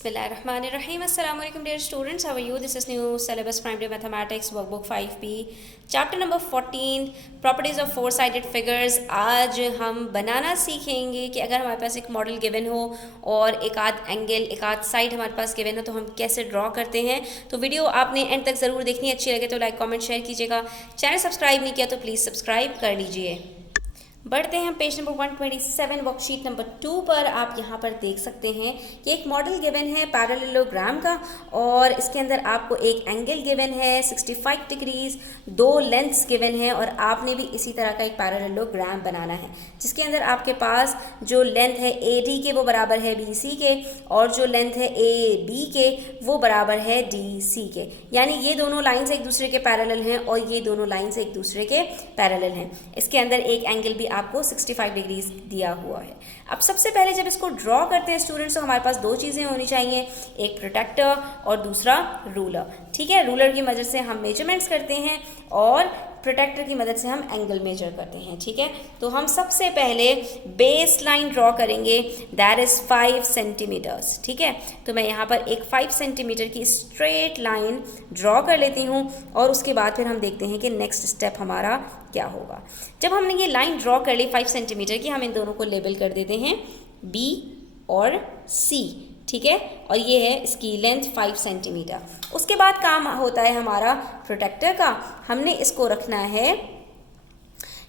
Bismillahirrahmanirrahim. Assalamu alaikum dear students. How are you? This is new syllabus primary mathematics workbook 5B chapter number 14 properties of four sided figures. आज हम बनाना सीखेंगे कि अगर हमारे पास एक model given हो और एक आध एंगल एक आध साइड हमारे पास गिवन हो तो हम कैसे ड्रॉ करते हैं। तो वीडियो आपने एंड तक ज़रूर देखनी, अच्छी लगे तो लाइक कमेंट शेयर कीजिएगा। चैनल सब्सक्राइब नहीं किया तो प्लीज़ सब्सक्राइब कर लीजिए। बढ़ते हैं पेज नंबर 127 वर्कशीट नंबर 2 पर। आप यहाँ पर देख सकते हैं कि एक मॉडल गिवन है पैरेललोग्राम का और इसके अंदर आपको एक एंगल गिवन है 65 डिग्रीज, दो लेंथ्स गिवन है और आपने भी इसी तरह का एक पैरेललोग्राम बनाना है जिसके अंदर आपके पास जो लेंथ है AD के वो बराबर है BC के और जो लेंथ है AB के वो बराबर है DC के। यानी ये दोनों लाइन्स एक दूसरे के पैरेलल हैं और ये दोनों लाइन्स एक दूसरे के पैरेलल हैं। इसके अंदर एक एंगल भी आपको 65 डिग्रीज दिया हुआ है। अब सबसे पहले जब इसको ड्रॉ करते हैं स्टूडेंट्स तो हमारे पास दो चीज़ें होनी चाहिए, एक प्रोटेक्टर और दूसरा रूलर। ठीक है, रूलर की मदद से हम मेजरमेंट्स करते हैं और प्रोटेक्टर की मदद से हम एंगल मेजर करते हैं। ठीक है, तो हम सबसे पहले बेस लाइन ड्रॉ करेंगे, दैट इज़ 5 सेंटीमीटर्स। ठीक है, तो मैं यहाँ पर एक 5 सेंटीमीटर की स्ट्रेट लाइन ड्रॉ कर लेती हूँ और उसके बाद फिर हम देखते हैं कि नेक्स्ट स्टेप हमारा क्या होगा। जब हमने ये लाइन ड्रॉ कर ली 5 सेंटीमीटर की, हम इन दोनों को लेबल कर देते हैं B और C। ठीक है, और ये है इसकी लेंथ 5 सेंटीमीटर। उसके बाद काम होता है हमारा प्रोटेक्टर का। हमने इसको रखना है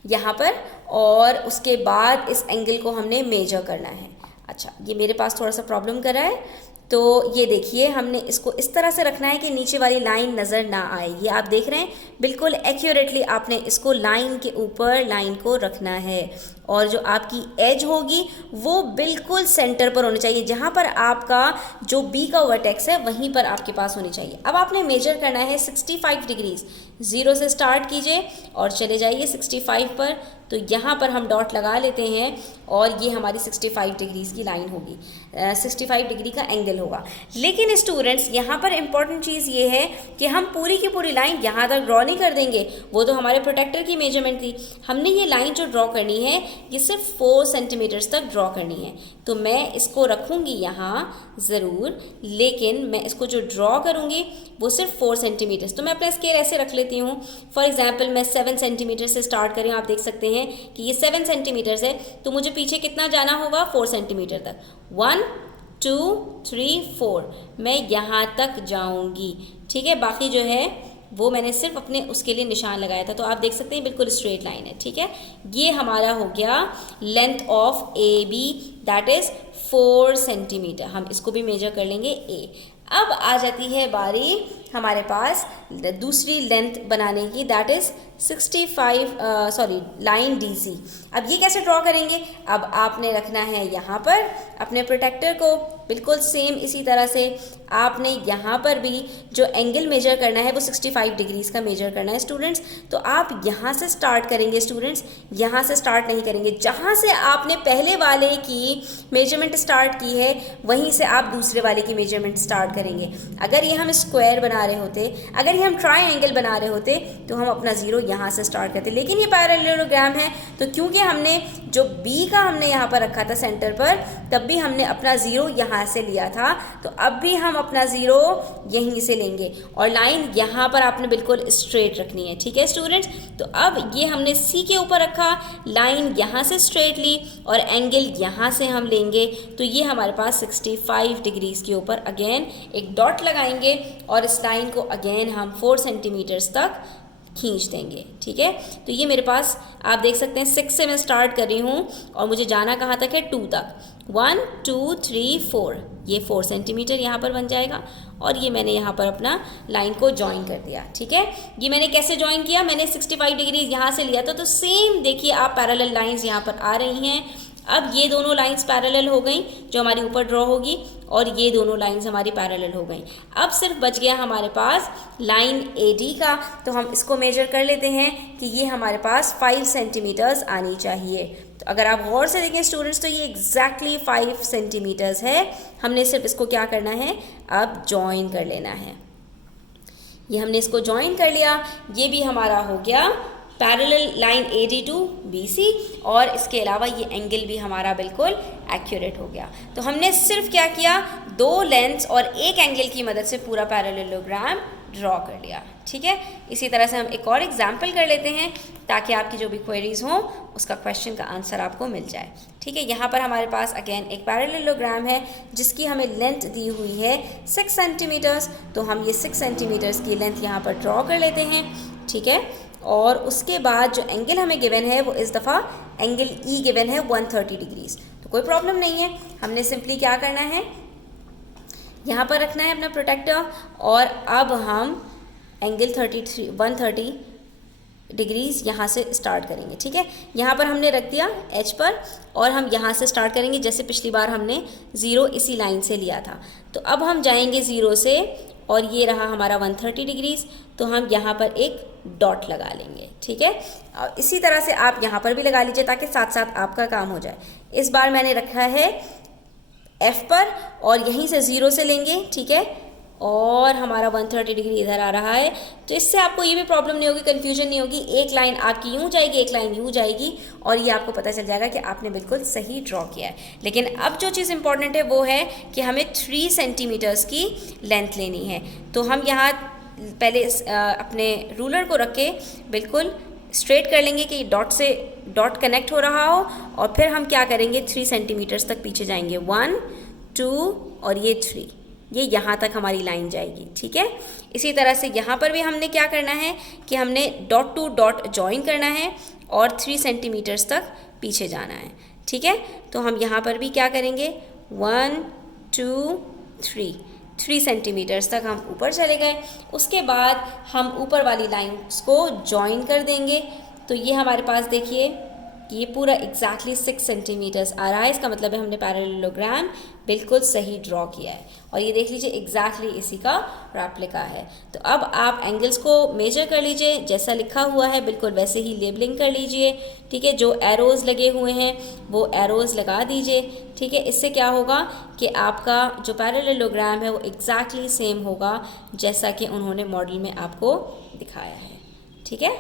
यहाँ पर और उसके बाद इस एंगल को हमने मेजर करना है। अच्छा, ये मेरे पास थोड़ा सा प्रॉब्लम कर रहा है, तो ये देखिए हमने इसको इस तरह से रखना है कि नीचे वाली लाइन नज़र ना आए। ये आप देख रहे हैं, बिल्कुल एक्यूरेटली आपने इसको लाइन के ऊपर लाइन को रखना है और जो आपकी एज होगी वो बिल्कुल सेंटर पर होनी चाहिए। जहाँ पर आपका जो B का वर्टेक्स है वहीं पर आपके पास होनी चाहिए। अब आपने मेजर करना है 65 डिग्रीज। 0 से स्टार्ट कीजिए और चले जाइए 65 पर। तो यहाँ पर हम डॉट लगा लेते हैं और ये हमारी 65 डिग्रीज की लाइन होगी, 65 डिग्री का एंगल होगा। लेकिन स्टूडेंट्स यहाँ पर इम्पॉर्टेंट चीज़ ये है कि हम पूरी की पूरी लाइन यहाँ तक ड्रॉ नहीं कर देंगे, वो तो हमारे प्रोटेक्टर की मेजरमेंट थी। हमने ये लाइन जो ड्रॉ करनी है ये सिर्फ 4 सेंटीमीटर्स तक ड्रॉ करनी है। तो मैं इसको रखूँगी यहाँ ज़रूर, लेकिन मैं इसको जो ड्रॉ करूँगी वो सिर्फ 4 सेंटीमीटर्स। तो मैं अपना स्केल ऐसे रख लेती हूँ। फॉर एग्जाम्पल मैं 7 सेंटीमीटर से स्टार्ट करें, आप देख सकते हैं कि ये 7 सेंटीमीटर्स है, तो मुझे पीछे कितना जाना होगा 4 सेंटीमीटर तक। 1 2 3 4 मैं यहाँ तक जाऊँगी। ठीक है, बाकी जो है वो मैंने सिर्फ अपने उसके लिए निशान लगाया था। तो आप देख सकते हैं बिल्कुल स्ट्रेट लाइन है। ठीक है, ये हमारा हो गया length of AB, that is 4 centimetre. हम इसको भी मेजर कर लेंगे A। अब आ जाती है बारी हमारे पास दूसरी लेंथ बनाने की, दैट इज़ 65 लाइन DC। अब ये कैसे ड्रॉ करेंगे? अब आपने रखना है यहाँ पर अपने प्रोटेक्टर को, बिल्कुल सेम इसी तरह से आपने यहाँ पर भी जो एंगल मेजर करना है वो 65 डिग्रीज का मेजर करना है स्टूडेंट्स। तो आप यहाँ से स्टार्ट करेंगे स्टूडेंट्स, यहाँ से स्टार्ट नहीं करेंगे। जहाँ से आपने पहले वाले की मेजरमेंट स्टार्ट की है वहीं से आप दूसरे वाले की मेजरमेंट स्टार्ट करेंगे। अगर ये हम स्क्वायर बना रहे होते, अगर ये हम ट्रायंगल बना रहे होते तो हम अपना ज़ीरो यहाँ से स्टार्ट करते, लेकिन ये पैरेललोग्राम है तो क्योंकि हमने जो B का हमने यहाँ पर रखा था सेंटर पर, तब भी हमने अपना ज़ीरो यहाँ से लिया था, तो अब भी हम अपना ज़ीरो यहीं से लेंगे और लाइन यहाँ पर आपने बिल्कुल स्ट्रेट रखनी है। ठीक है स्टूडेंट्स, तो अब ये हमने C के ऊपर रखा, लाइन यहाँ से स्ट्रेट ली और एंगल यहाँ से हम लेंगे, तो ये हमारे पास 65 डिग्रीज के ऊपर अगेन एक डॉट लगाएंगे और इस लाइन को अगेन हम 4 सेंटीमीटर्स तक खींच देंगे। ठीक है, तो ये मेरे पास आप देख सकते हैं 6 से मैं स्टार्ट कर रही हूँ और मुझे जाना कहाँ तक है 2 तक। 1 2 3 4 ये 4 सेंटीमीटर यहाँ पर बन जाएगा और ये मैंने यहाँ पर अपना लाइन को ज्वाइन कर दिया। ठीक है, ये मैंने कैसे ज्वाइन किया, मैंने 65 डिग्री यहाँ से लिया था, तो सेम देखिए आप पैरेलल लाइंस यहाँ पर आ रही हैं। अब ये दोनों लाइंस पैरेलल हो गई जो हमारी ऊपर ड्रॉ होगी और ये दोनों लाइंस हमारी पैरेलल हो गई। अब सिर्फ बच गया हमारे पास लाइन AD का, तो हम इसको मेजर कर लेते हैं कि ये हमारे पास 5 सेंटीमीटर्स आनी चाहिए। तो अगर आप गौर से देखें स्टूडेंट्स तो ये एग्जैक्टली 5 सेंटीमीटर्स है। हमने सिर्फ इसको क्या करना है, अब जॉइन कर लेना है। ये हमने इसको जॉइन कर लिया, ये भी हमारा हो गया parallel line AD to BC, और इसके अलावा ये एंगल भी हमारा बिल्कुल एक्यूरेट हो गया। तो हमने सिर्फ क्या किया, 2 लेंथ्स और एक एंगल की मदद से पूरा पैरेललोग्राम ड्रॉ कर लिया। ठीक है, इसी तरह से हम एक और एग्जाम्पल कर लेते हैं ताकि आपकी जो भी क्वेरीज हों उसका क्वेश्चन का आंसर आपको मिल जाए। ठीक है, यहाँ पर हमारे पास अगेन एक पैरेललोग्राम है जिसकी हमें लेंथ दी हुई है 6 सेंटीमीटर्स। तो हम ये 6 सेंटीमीटर्स की लेंथ यहाँ पर ड्रॉ कर लेते हैं। ठीक है, और उसके बाद जो एंगल हमें गिवन है वो इस दफ़ा एंगल E गिवन है 130 डिग्रीज। तो कोई प्रॉब्लम नहीं है, हमने सिंपली क्या करना है, यहाँ पर रखना है अपना प्रोटेक्टर, और अब हम एंगल 130 डिग्रीज यहाँ से स्टार्ट करेंगे। ठीक है, यहाँ पर हमने रख दिया H पर, और हम यहाँ से स्टार्ट करेंगे जैसे पिछली बार हमने 0 इसी लाइन से लिया था। तो अब हम जाएंगे 0 से, और ये रहा हमारा 130 डिग्रीज, तो हम यहाँ पर एक डॉट लगा लेंगे। ठीक है, और इसी तरह से आप यहाँ पर भी लगा लीजिए ताकि साथ साथ आपका काम हो जाए। इस बार मैंने रखा है F पर, और यहीं से 0 से लेंगे। ठीक है, और हमारा 130 डिग्री इधर आ रहा है, तो इससे आपको ये भी प्रॉब्लम नहीं होगी, कन्फ्यूजन नहीं होगी। एक लाइन आपकी यूँ जाएगी, एक लाइन यूँ जाएगी, और ये आपको पता चल जाएगा कि आपने बिल्कुल सही ड्रॉ किया है। लेकिन अब जो चीज़ इंपॉर्टेंट है वो है कि हमें 3 सेंटीमीटर्स की लेंथ लेनी है। तो हम यहाँ पहले अपने रूलर को रख के बिल्कुल स्ट्रेट कर लेंगे कि डॉट से डॉट कनेक्ट हो रहा हो, और फिर हम क्या करेंगे, 3 सेंटीमीटर्स तक पीछे जाएंगे, 1 2 और ये 3, ये यहाँ तक हमारी लाइन जाएगी। ठीक है, इसी तरह से यहाँ पर भी हमने क्या करना है कि हमने डॉट टू डॉट जॉइन करना है और 3 सेंटीमीटर्स तक पीछे जाना है। ठीक है, तो हम यहाँ पर भी क्या करेंगे, 1 2 3 सेंटीमीटर्स तक हम ऊपर चले गए। उसके बाद हम ऊपर वाली लाइन्स को जॉइन कर देंगे। तो ये हमारे पास देखिए कि ये पूरा एग्जैक्टली 6 सेंटीमीटर्स आ रहा है। इसका मतलब है हमने पैरेललोग्राम बिल्कुल सही ड्रॉ किया है, और ये देख लीजिए एग्जैक्टली इसी का रेप्लिका है। तो अब आप एंगल्स को मेजर कर लीजिए, जैसा लिखा हुआ है बिल्कुल वैसे ही लेबलिंग कर लीजिए। ठीक है, जो एरोज़ लगे हुए हैं वो एरोज़ लगा दीजिए। ठीक है, इससे क्या होगा कि आपका जो पैरेललोग्राम है वो एग्जैक्टली सेम होगा जैसा कि उन्होंने मॉडल में आपको दिखाया है। ठीक है,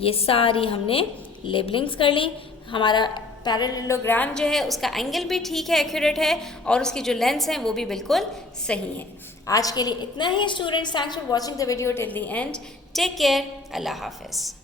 ये सारी हमने लेबलिंग्स कर ली। हमारा पैरेललोग्राम जो है उसका एंगल भी ठीक है, एक्यूरेट है, और उसकी जो लेंस हैं वो भी बिल्कुल सही है। आज के लिए इतना ही students, thanks for watching the video till the end. Take care, अल्लाह हाफिज़।